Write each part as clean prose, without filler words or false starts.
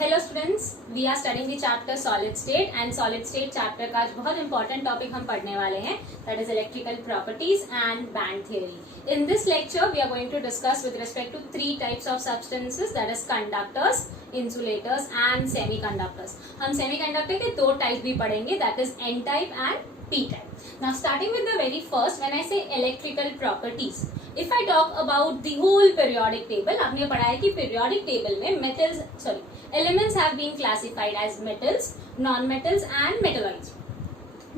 Hello students, we are studying the chapter solid state and solid state chapter का आज बहुत important topic हम पढ़ने वाले हैं, that is electrical properties and band theory. In this lecture we are going to discuss with respect to three types of substances, that is conductors, insulators and semiconductors. हम semiconductor के दो type भी पढ़ेंगे, that is N type and P type. Now starting with the very first, when I say electrical properties, if I talk about the whole periodic table, आपने पढ़ा है कि periodic table में elements have been classified as metals, non-metals and metalloids.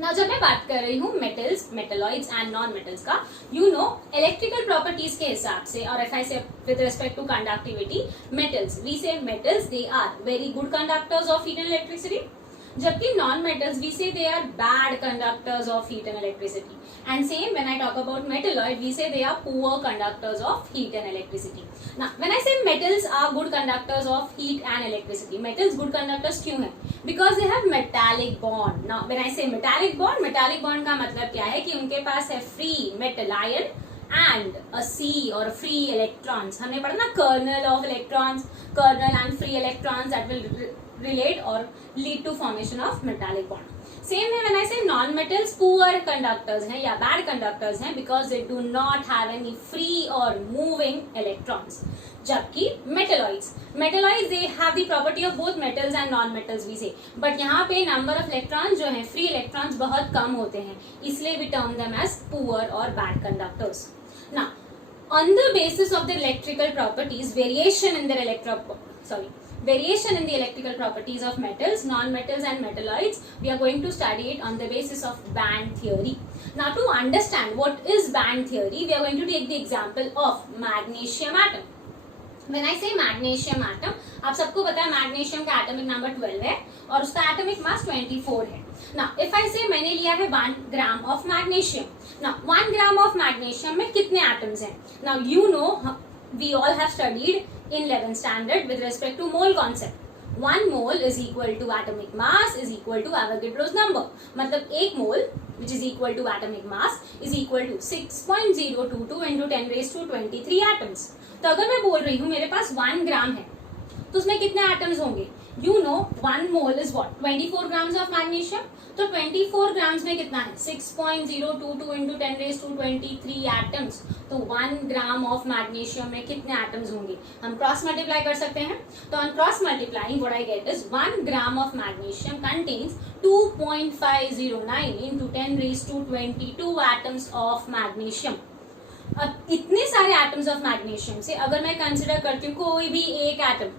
Now जब मैं बात कर रही हूँ metals, metalloids and non-metals का, you know electrical properties के हिसाब से, और if I say with respect to conductivity, metals, we say metals they are very good conductors of heat and electricity. जबकि non metals we say they are bad conductors of heat and electricity, and same when I talk about metalloid we say they are poor conductors of heat and electricity. Now when I say metals are good conductors of heat and electricity, metals good conductors क्यों हैं? Because they have metallic bond. Now when I say metallic bond का मतलब क्या है कि उनके पास है free metal ion and a C or free electrons. हमने पढ़ा ना kernel of electrons, kernel and free electrons that will relate or lead to formation of metallic bond. Same way when I say non-metals poor conductors हैं या bad conductors हैं because they do not have any free or moving electrons. जबकि metalloids they have the property of both metals and non-metals we say, but यहाँ पे number of electrons जो हैं free electrons बहुत कम होते हैं, इसलिए we term them as poor or bad conductors. Now, on the basis of the electrical properties, variation in the electrical properties of metals, non-metals and metalloids, we are going to study it on the basis of band theory. Now, to understand what is band theory, we are going to take the example of magnesium atom. When I say magnesium atom, आप सबको पता है magnesium का atomic number 12 है और उसका atomic mass 24 है. Now, if I say मैंने लिया है 1 gram of magnesium. Now, 1 gram of magnesium में कितने एटम्स हैं? Now, you know, we all have studied in 11th standard with respect to mole concept. 1 mole is equal to atomic mass is equal to Avogadro's number. मतलब एक मोल which is equal to atomic mass is equal to 6.022 into 10 raised to 23 atoms. तो अगर मैं बोल रही हूँ मेरे पास 1 ग्राम है तो उसमें कितने एटम्स होंगे? You know 1 mole is what? 24 grams of magnesium. तो 24 grams में कितना है? 6.022 into 10 raised to 23 atoms. तो 1 gram of magnesium में कितने atoms होंगे? हम क्रॉस मल्टीप्लाई कर सकते हैं. तो on cross multiplying what I get is 1 gram of magnesium contains 2.509 into 10 raised to 22 atoms of magnesium. अब इतने सारे एटम्स ऑफ मैग्नीशियम से अगर मैं कंसिडर करती हूँ कोई भी एक एटम,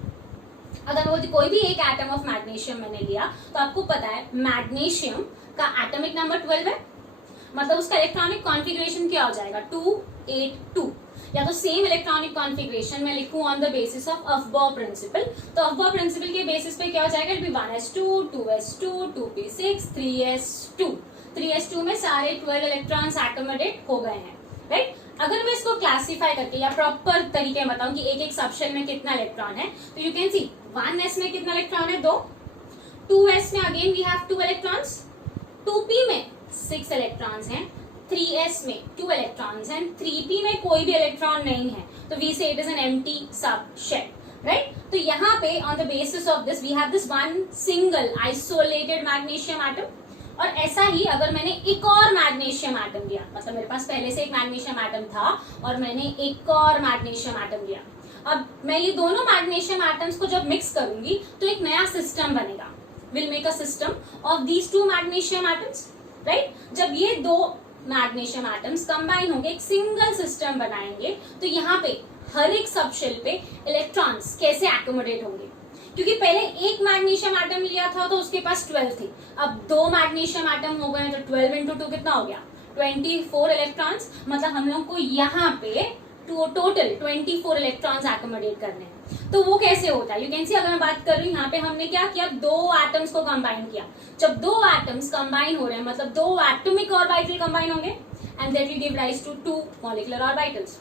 अगर वो कोई भी एक एटम ऑफ मैग्नीशियम मैंने लिया तो आपको पता है मैग्नीशियम का एटॉमिक नंबर 12 है, मतलब उसका इलेक्ट्रॉनिक कॉन्फ़िगरेशन क्या हो जाएगा? 282. या तो सेम इलेक्ट्रॉनिक कॉन्फ़िगरेशन मैं लिखूं on the basis of Aufbau principle, तो अफबॉ प्रिंसिपल के बेसिस पे क्या हो जाएगा? It be 1s2 2s2 2p6 3s2. 3s2 में सारे 12 इलेक्ट्रॉन्स एकोमोडेट हो गए हैं, राइट? अगर मैं इसको क्लासिफाई करके या प्रॉपर तरीके में बताऊं कि एक एक सबशेल में कितना इलेक्ट्रॉन है, तो यू कैन सी 1s में कितना इलेक्ट्रॉन है? 2. 2s में again we have 2 electrons. 2p में 6 इलेक्ट्रॉन्स हैं. 3s में 2 इलेक्ट्रॉन्स हैं. 3p में कोई भी इलेक्ट्रॉन नहीं है, तो we say it is an empty subshell, right? तो यहाँ पे on the basis of this we have this one single isolated magnesium atom. और ऐसा ही अगर मैंने एक और मैग्नीशियम एटम लिया, मतलब मेरे पास पहले से एक मैग्नीशियम एटम था और मैंने एक और मैग्नीशियम एटम लिया, अब मैं ये दोनों मैग्नीशियम एटम्स को जब मिक्स करूंगी तो एक नया सिस्टम बनेगा. Will make a system of these 2 magnesium atoms, right? जब ये 2 मैग्नीशियम एटम्स कंबाइन होंगे एक सिंगल सिस्टम बनाएंगे, तो यहाँ पे हर एक सबशेल पे इलेक्ट्रॉन्स कैसे एकोमोडेट होंगे? क्योंकि पहले एक मैग्नीशियम एटम लिया था तो उसके पास 12 थे, अब 2 मैग्नीशियम एटम हो गए तो 12 into 2 कितना हो गया? 24 इलेक्ट्रॉन्स. मतलब हम लोग को यहाँ पे टोटल 24 इलेक्ट्रॉन्स एकोमोडेट करने हैं. तो वो कैसे होता है? यू कैन सी, अगर मैं बात कर रही हूँ यहाँ पे हमने क्या किया? 2 एटम्स को कंबाइन किया. जब 2 एटम्स कंबाइन हो रहे हैं मतलब 2 एटॉमिक ऑर्बिटल कंबाइन होंगे and that will give rise to 2 molecular orbitals.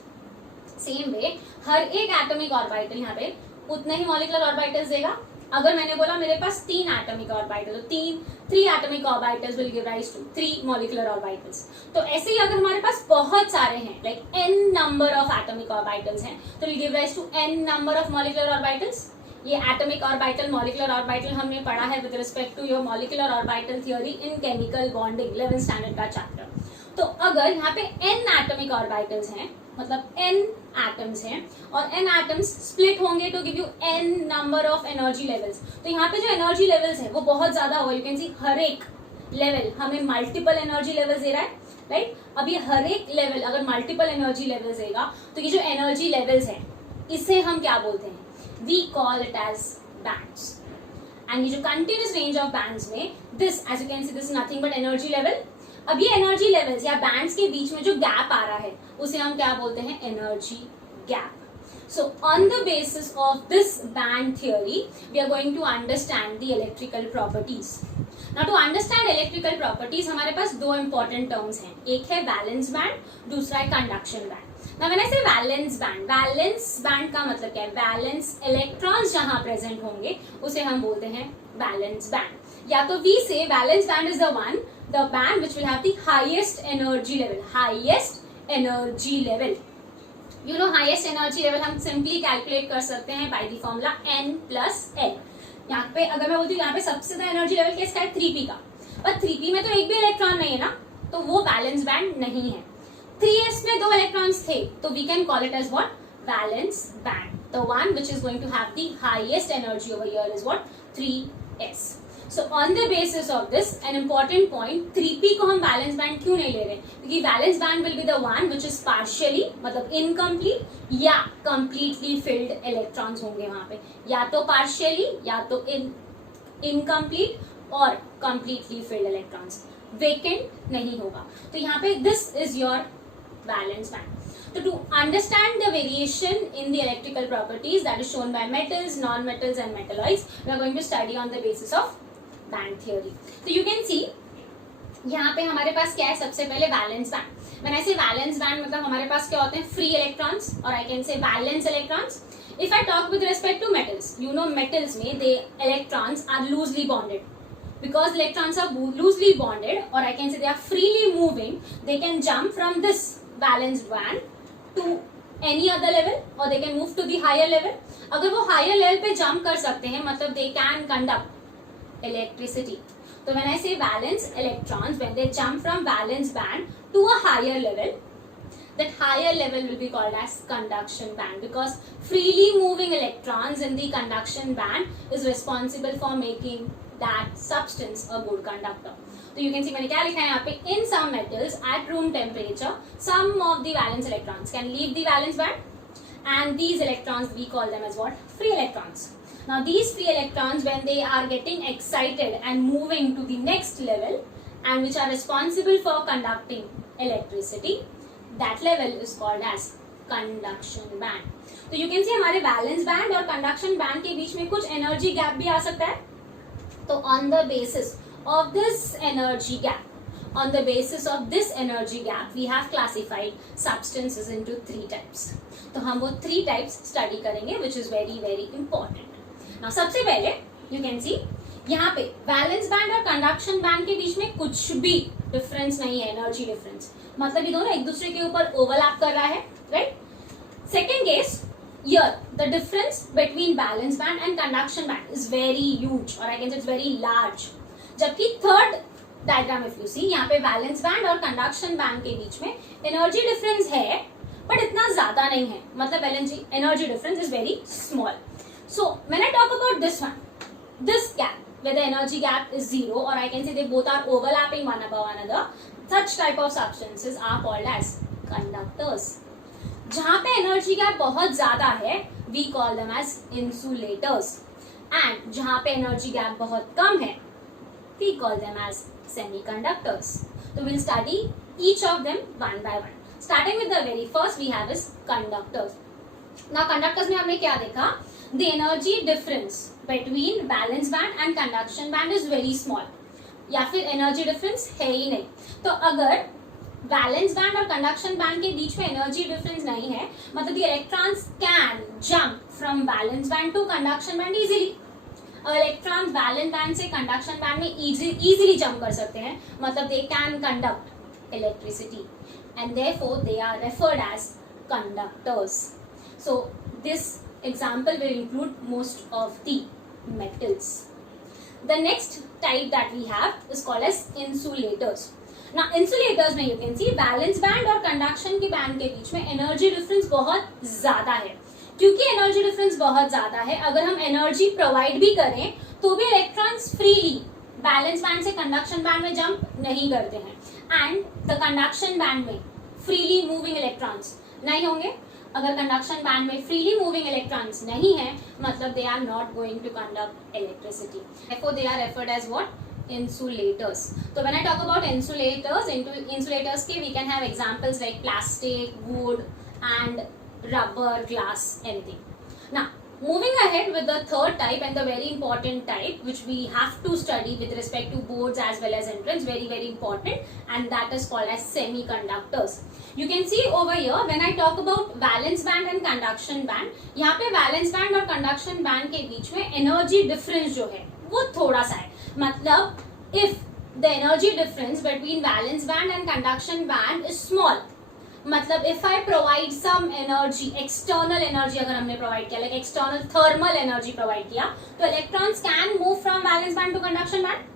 Same way हर एक एटॉमिक ऑर्बिटल यहाँ पे उतने ही मॉलिक्यूलर ऑर्बिटल्स देगा. अगर मैंने बोला मेरे पास 3 एटॉमिक ऑर्बिटल, तो 3 atomic orbitals will give rise to 3 molecular orbitals. तो ऐसे ही अगर हमारे पास बहुत सारे हैं like n number of atomic orbitals हैं तो will give rise to n number of molecular orbitals. ये एटॉमिक ऑर्बिटल, मॉलिक्यूलर ऑर्बिटल हमने पढ़ा है with respect to your molecular orbital theory in chemical bonding 11th standard का चैप्टर। तो अगर यहाँ पे n एटॉमिक ऑर्बिटल्स हैं, मतलब n एटम्स हैं और n एटम्स स्प्लिट होंगे to give you n number of energy levels, तो यहाँ पे जो एनर्जी लेवल्स है वो बहुत ज्यादा होगा। यू कैन सी हर एक लेवल हमें मल्टीपल एनर्जी लेवल्स दे रहा है, राइट। अब ये हर एक लेवल अगर मल्टीपल एनर्जी लेवल्स देगा तो ये जो एनर्जी लेवल्स है इसे हम क्या बोलते हैं, we call it as bands. And ये जो कंटिन्यूस रेंज ऑफ बैंड्स में this, as you can see, this nothing but energy level. अब ये एनर्जी लेवल्स या बैंड्स के बीच में जो गैप आ रहा है उसे हम क्या बोलते हैं, energy gap. So on the basis of this band theory we are going to understand the electrical properties. Now to understand electrical properties हमारे पास दो इंपॉर्टेंट टर्म्स हैं, एक है वैलेंस बैंड, दूसरा है conduction band. Now when I say valence band का मतलब क्या है, वैलेंस इलेक्ट्रॉन्स जहां प्रेजेंट होंगे उसे हम बोलते हैं वैलेंस बैंड। या तो वी से valence band is the band which will have the highest energy level। You know highest energy level हम सिंपली कैलकुलेट कर सकते हैं बाय द फॉर्मूला n+l। यहाँ पे अगर मैं बोलती हूँ यहाँ पे सबसे ज्यादा एनर्जी लेवल किसका है, 3p का, पर 3p में तो एक भी इलेक्ट्रॉन नहीं है ना, तो वो वैलेंस बैंड नहीं है। 3s में 2 इलेक्ट्रॉन्स थे, तो we can call it as what, valence band. The one which is going to have the highest energy over here is what, 3s। So on the basis of this an important point, 3p को हम valence band क्यों नहीं ले रहे, क्योंकि valence band will be the one which is partially, मतलब incomplete या completely filled electrons होंगे वहां पे, या तो पार्शियली या तो इनकम्प्लीट और कंप्लीटली फिल्ड इलेक्ट्रॉन्स, वेकेंट नहीं होगा। तो यहाँ पे this is your valence band. So to understand the variation in the electrical properties that is shown by metals, non-metals and metalloids, we are going to study on the basis of band theory. So you can see यहाँ पे हमारे पास क्या है, सबसे पहले valence band. When I say valence band मतलब हमारे पास क्या होते हैं, फ्री इलेक्ट्रॉन्स, और I can say valence electrons. If I talk with respect to metals, you know metals में the electrons are loosely bonded. Because electrons are loosely bonded, or I can say they are freely moving, they can jump from this valence band to any other level or they can move to the higher level. अगर वो higher level पे jump कर सकते हैं मतलब they can conduct electricity. So when I say valence electrons, when they jump from valence band to a higher level, that higher level will be called as conduction band, because freely moving electrons in the conduction band is responsible for making that substance a good conductor. तो you can see मैंने क्या लिखा है यहाँ पे, in some metals at room temperature some of the valence electrons can leave the valence band and these electrons we call them as what, free electrons. Now these free electrons when they are getting excited and moving to the next level and which are responsible for conducting electricity, that level is called as conduction band. तो you can see हमारे valence band और conduction band के बीच में कुछ energy gap भी आ सकता है। तो on the basis of this energy gap we have classified substances into 3 types. तो हम वो 3 types study करेंगे which is very very important. Now सबसे पहले you can see यहाँ पे valence band और conduction band के बीच में कुछ भी difference नहीं है, energy difference, मतलब ये दोनों एक दूसरे के ऊपर overlap कर रहा है, right? Second case, here the difference between valence band and conduction band is very huge, or I can say it's very large. जबकि third diagram if you see, यहाँ पे वैलेंस बैंड और कंडक्शन बैंड के बीच में energy difference है but इतना ज्यादा नहीं है, मतलब energy difference is very small. So when I talk about this one, this gap where the energy gap is zero, or I can say they both are overlapping one above another, such type of substances are called as conductors. जहाँ पे energy gap बहुत ज्यादा है we call them as insulators, and जहाँ पे energy gap बहुत कम है we call them as semiconductors. So we'll study each of them one by one. Starting with the very first we have is conductors. Now conductors में हमने क्या देखा, the energy difference between valence band and conduction band is very small, या फिर energy difference है ही नहीं. तो अगर वैलेंस बैंड और कंडक्शन बैंड के बीच में एनर्जी डिफरेंस नहीं है मतलब the electrons can jump from valence band to conduction band easily. Electron valence band से कंडक्शन बैंड में इजीली जंप कर सकते हैं, मतलब they can conduct electricity and therefore they are referred as conductors. So this example will include most of the metals. The next type that we have is called as insulators. Now insulators में you can see valence band और conduction के band के बीच में energy difference बहुत ज्यादा है. क्योंकि energy difference बहुत ज्यादा है, अगर हम एनर्जी प्रोवाइड भी करें तो भी इलेक्ट्रॉन्स फ्रीली बैलेंस बैंड से कंडक्शन बैंड में जंप नहीं करते हैं, एंड द कंडक्शन बैंड में फ्रीली मूविंग इलेक्ट्रॉन्स नहीं होंगे. अगर कंडक्शन बैंड में फ्रीली मूविंग इलेक्ट्रॉन्स नहीं है, मतलब they are not going to conduct electricity. Therefore they are referred as what? Insulators. So when I talk about insulators के we can have examples like plastic, wood and rubber, glass, anything. Now moving ahead with the third type and the very important type which we have to study with respect to boards as well as entrance, very important, and that is called as semiconductors. You can see over here when I talk about valence band and conduction band, यहाँ पे valence band और conduction band के बीच में energy difference जो है वो थोड़ा सा है. मतलब if the energy difference between valence band and conduction band is small, मतलब if I provide some energy, external energy अगर हमने provide किया, like external thermal energy provide किया, तो electrons can move from valence band to conduction band.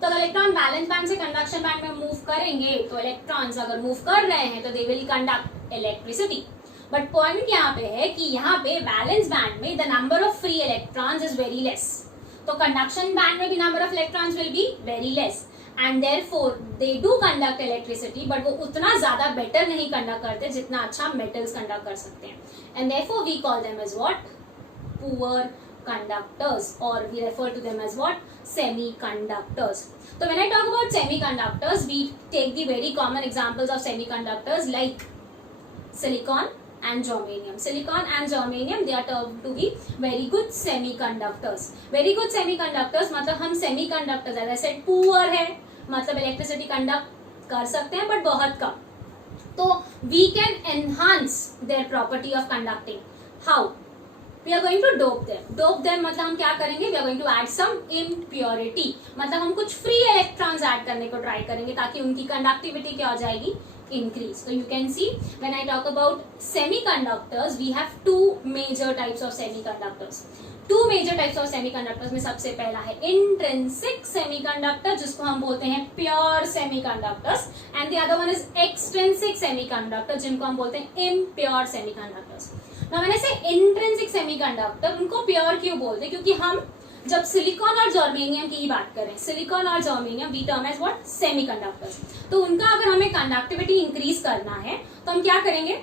तो अगर electron valence band से conduction band में मूव करेंगे तो इलेक्ट्रॉन्स अगर मूव कर रहे हैं तो they will conduct electricity. But point यहाँ पे है कि यहाँ पे वैलेंस बैंड में the number of free electrons is very less, तो कंडक्शन बैंड में भी number of electrons will be very less, and therefore they do conduct electricity, but वो उतना ज्यादा बेटर नहीं कंडक्ट करते जितना अच्छा मेटल्स कंडक्ट कर सकते हैं, and therefore we call them as what? Poor conductors, or we refer to them as what? Semiconductors. So when I talk about semiconductors, we take the very common examples of semiconductors like silicon and germanium. Silicon and germanium, they are termed to be very good semiconductors. Very good semiconductors मतलब हम semiconductors, as I said, poor है, मतलब electricity conduct कर सकते हैं but बहुत कम. तो we can enhance their property of conducting. How? We are going to dope them. Dope them मतलब हम क्या करेंगे? We are going to add some impurity. मतलब हम कुछ free electrons add करने को try करेंगे ताकि उनकी conductivity क्या हो जाएगी? Increase. So you can see when I talk about semiconductors, we have two major types of semiconductors. Two major types of semiconductors में सबसे पहला है intrinsic semiconductor जिसको हम बोलते हैं pure semiconductors, and the other one is extrinsic semiconductor जिनको हम बोलते हैं impure semiconductors. Now when I say intrinsic semiconductor, उनको प्योर क्यों बोलते हैं? क्योंकि हम जब सिलिकॉन और जर्मेनियम की ही बात करें, सिलिकॉन और germanium we term as what? Semiconductors. तो उनका अगर हमें कंडक्टिविटी इंक्रीज करना है तो हम क्या करेंगे?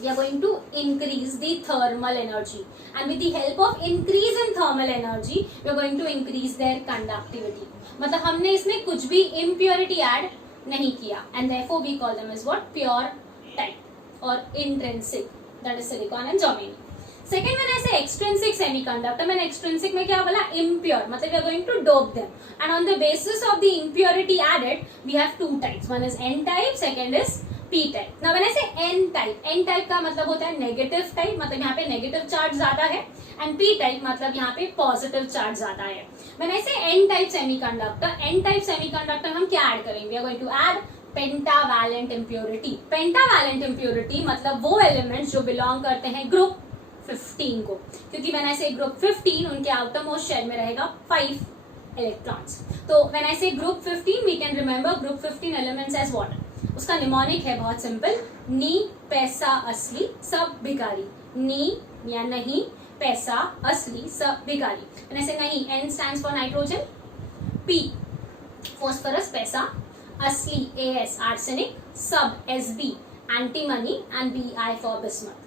We are going to increase the thermal energy, and with the help of increase in thermal energy, we are going to increase their conductivity. मतलब हमने इसमें कुछ भी impurity add नहीं किया, and therefore we call them as what? Pure type or intrinsic. That is silicon and germanium. Second, when I say extrinsic semiconductor, मैंने extrinsic में क्या बोला? Impure. मतलब we are going to dope them, and on the basis of the impurity added, we have two types. One is N type, second is P type. Now when I say N type का मतलब होता है negative type, मतलब यहाँ पे negative charge ज़्यादा है, and P type मतलब यहाँ पे positive charge ज़्यादा है. When I say N type semiconductor हम क्या add करेंगे? We are going to add pentavalent impurity. Pentavalent impurity मतलब वो एलिमेंट्स जो बिलोंग करते हैं ग्रुप 15 को, क्योंकि व्हेन आई से ग्रुप 15 उनके आउटर मोस्ट शेल में रहेगा 5 इलेक्ट्रॉन्स. तो when I say group 15 we can remember group 15 elements as what? उसका निमोनिक है बहुत सिंपल, नी, पैसा, असली, सब भिखारी. नी या नहीं, पैसा, असली, सब भिखारी. व्हेन आई से नहीं, N stands for nitrogen, P phosphorus, पैसा, असली, AS arsenic, sub SB antimony, and BI for bismuth.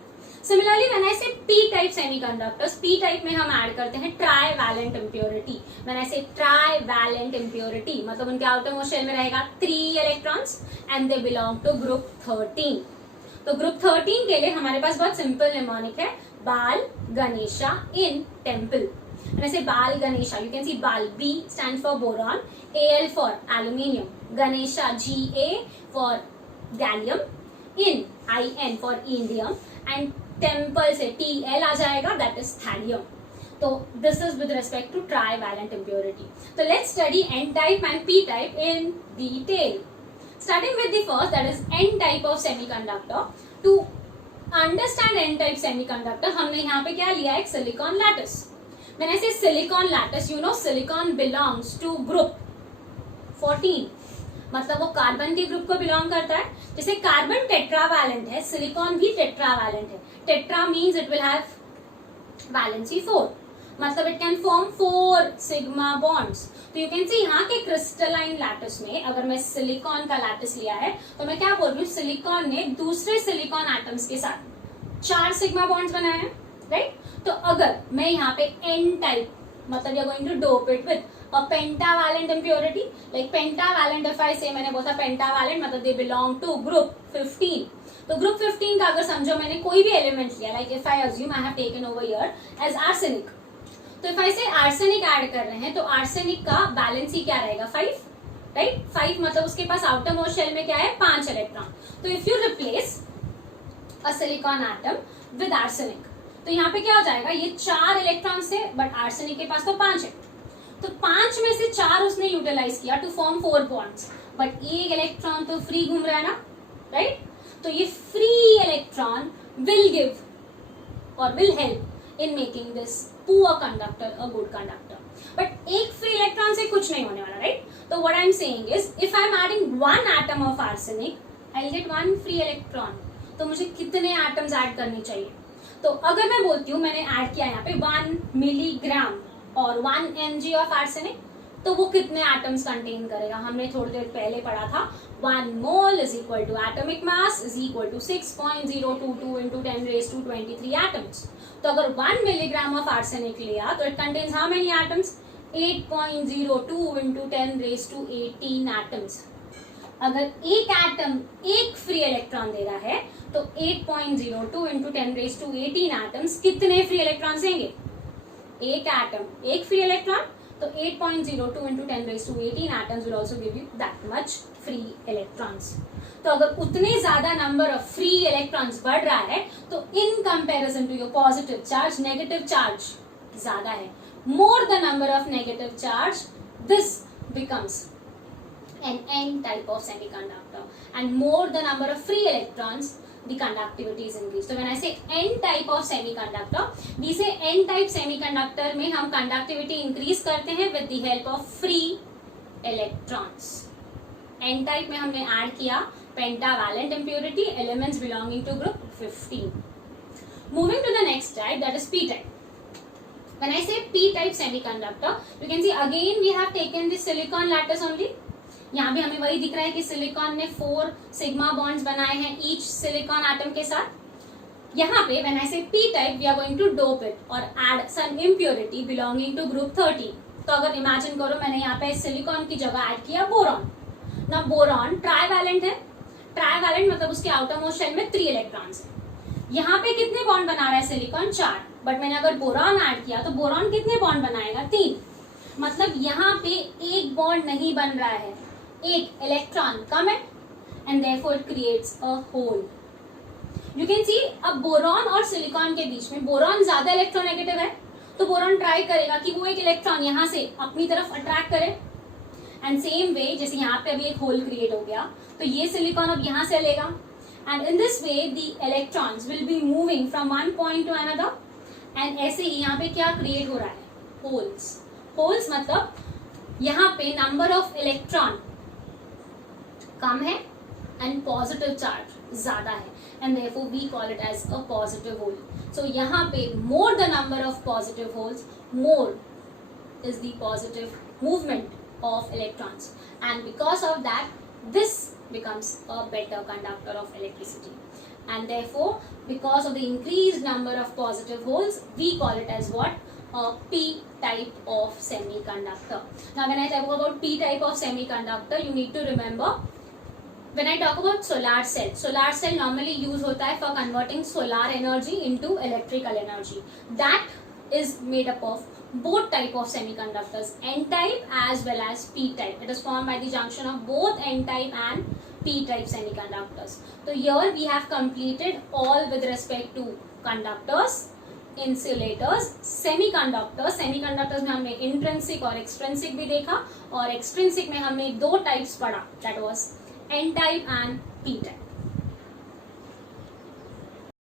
Similarly, when I say P type semiconductors, P type में हम ऐड करते हैं trivalent impurity. When I say trivalent impurity, मतलब उनके outermost shell में रहेगा 3 electrons and they belong to group 13. तो group 13 के लिए हमारे पास बहुत simple mnemonic है, बाल Ganesha in temple. When I say Bal Ganesha, you can see Bal, B stands for boron, Al for aluminium, Ganesha, Ga for gallium, In for indium, and temple से Tl आ जाएगा, that is thallium. So this is with respect to trivalent impurity. So let's study N type and P type in detail. Starting with the first, that is N type of semiconductor. To understand N type semiconductor हमने यहाँ पे क्या लिया है, silicon lattice. When I say silicon lattice, you know silicon belongs to group 14. मतलब वो carbon के group को बिलोंग करता है. जैसे कार्बन टेट्रावैलेंट है, सिलिकॉन भी टेट्रावैलेंट है. Tetra means it will have valency 4, मतलब it can form 4 sigma bonds. तो यू कैन सी यहाँ के क्रिस्टलाइन लैटिस में अगर मैं सिलिकॉन का लैटिस लिया है तो मैं क्या बोल रही हूँ, सिलिकॉन ने दूसरे सिलिकॉन एटम्स के साथ 4 सिग्मा बॉन्ड्स बनाए हैं, राइट. तो अगर मैं यहाँ पे एन टाइप, मतलब you are going to dope it with a pentavalent impurity, like pentavalent if I say, मैंने बोला पेंटावैलेंट मतलब दे बिलोंग टू ग्रुप 15. तो ग्रुप 15 का अगर समझो मैंने कोई भी एलिमेंट लिया, like if I assume I have taken over here as arsenic, तो if I say arsenic add कर रहे हैं तो आर्सेनिक का वैलेंसी क्या रहेगा, 5, राइट. 5 मतलब उसके पास आउटर मोस्ट शेल में क्या है, 5 इलेक्ट्रॉन. तो if you replace a silicon atom with arsenic तो यहाँ पे क्या हो जाएगा, ये 4 इलेक्ट्रॉन से, बट आर्सेनिक के पास तो 5 है, तो 5 में से 4 उसने यूटिलाइज किया टू फॉर्म 4 बॉन्ड्स, बट एक इलेक्ट्रॉन तो फ्री घूम रहा है ना, राइट. तो ये फ्री इलेक्ट्रॉन विल गिव और will help in making this poor conductor a good conductor. But एक फ्री इलेक्ट्रॉन से कुछ नहीं होने वाला, राइट. तो what I am saying is if I am adding 1 atom of arsenic I will get 1 free electron. तो मुझे कितने एटम्स ऐड करने चाहिए, तो अगर मैं बोलती हूँ मैंने ऐड किया यहाँ पे 1 मिलीग्राम और 1 mg ऑफ आर्सेनिक, तो वो कितने एटम्स कंटेन करेगा, हमने थोड़ी देर पहले पढ़ा था 1 mole is equal to atomic mass is equal to 6.022 into 10⁻23 atoms. तो अगर 1 मिलीग्राम ऑफ आर्सेनिक लिया तो it contains how many atoms, 8.02 into 10⁻18 एटम्स. अगर एक एटम एक फ्री इलेक्ट्रॉन दे रहा है तो 8.02 into 10⁻18 एटम्स कितने फ्री इलेक्ट्रॉन देंगे, एक एटम एक फ्री इलेक्ट्रॉन, तो 8.02 into 10⁻18 atoms will also give you that much free electrons. तो अगर उतने ज्यादा नंबर ऑफ फ्री इलेक्ट्रॉन्स बढ़ रहा है तो in comparison to your positive charge negative charge ज्यादा है. More the number of negative charge this becomes an N type of semiconductor, and more the number of free electrons the conductivity is increased. So when I say N type of semiconductor, we say N type semiconductor में हम conductivity increase करते हैं with the help of free electrons. N type में हमने add किया pentavalent impurity elements belonging to group 15. Moving to the next type, that is P type. When I say P type semiconductor, you can see again we have taken the silicon lattice only. यहाँ भी हमें वही दिख रहा है कि silicon ने 4 sigma bonds बनाए हैं ईच सिलिकॉन एटम के साथ. यहाँ पे when I say P type we are going to dope it or add some impurity belonging to group 13. तो अगर इमेजिन करो मैंने यहाँ पे सिलिकॉन की जगह ऐड किया बोरॉन. ना बोरॉन ट्राइवैलेंट है, ट्राइवैलेंट मतलब उसके आउटर मोस्ट शेल में 3 इलेक्ट्रॉन्स है. यहाँ पे कितने बॉन्ड बना रहा है सिलिकॉन, 4, बट मैंने अगर बोरॉन ऐड किया तो बोरॉन कितने बॉन्ड बनाएगा, 3. मतलब यहाँ पे एक बॉन्ड नहीं बन रहा है, एक इलेक्ट्रॉन कम है, and therefore it creates a hole. You can see अब बोरॉन और सिलिकॉन के बीच में बोरॉन ज्यादा इलेक्ट्रोनेगेटिव है, तो बोरॉन ट्राई करेगा कि वो एक इलेक्ट्रॉन यहाँ से अपनी तरफ अट्रैक्ट करे. एंड सेम वे जैसे यहाँ पे अभी एक होल क्रिएट हो गया तो ये सिलिकॉन अब यहाँ से लेगा, and in this way the electrons will be moving from one point two another. And ऐसे ही यहाँ पे क्या क्रिएट हो रहा है, होल्स. होल्स मतलब यहाँ पे नंबर ऑफ इलेक्ट्रॉन कम है एंड पॉजिटिव चार्ज ज्यादा है, and therefore we call it as a positive hole. So यहाँ पे more the number of positive holes more is the positive movement of electrons, and because of that this becomes a better conductor of electricity, and therefore because of the increased number of positive holes we call it as what, a P type of semiconductor. Now when I talk about P type of semiconductor you need to remember when I talk about solar cell normally use hota hai for converting solar energy into electrical energy. That is made up of both type of semiconductors, N type as well as P type. It is formed by the junction of both N type and P type semiconductors. So here we have completed all with respect to conductors, insulators, semiconductors. Semiconductors में हमने intrinsic और extrinsic भी देखा, और extrinsic में हमने 2 types पढ़ा, that was N type and P type.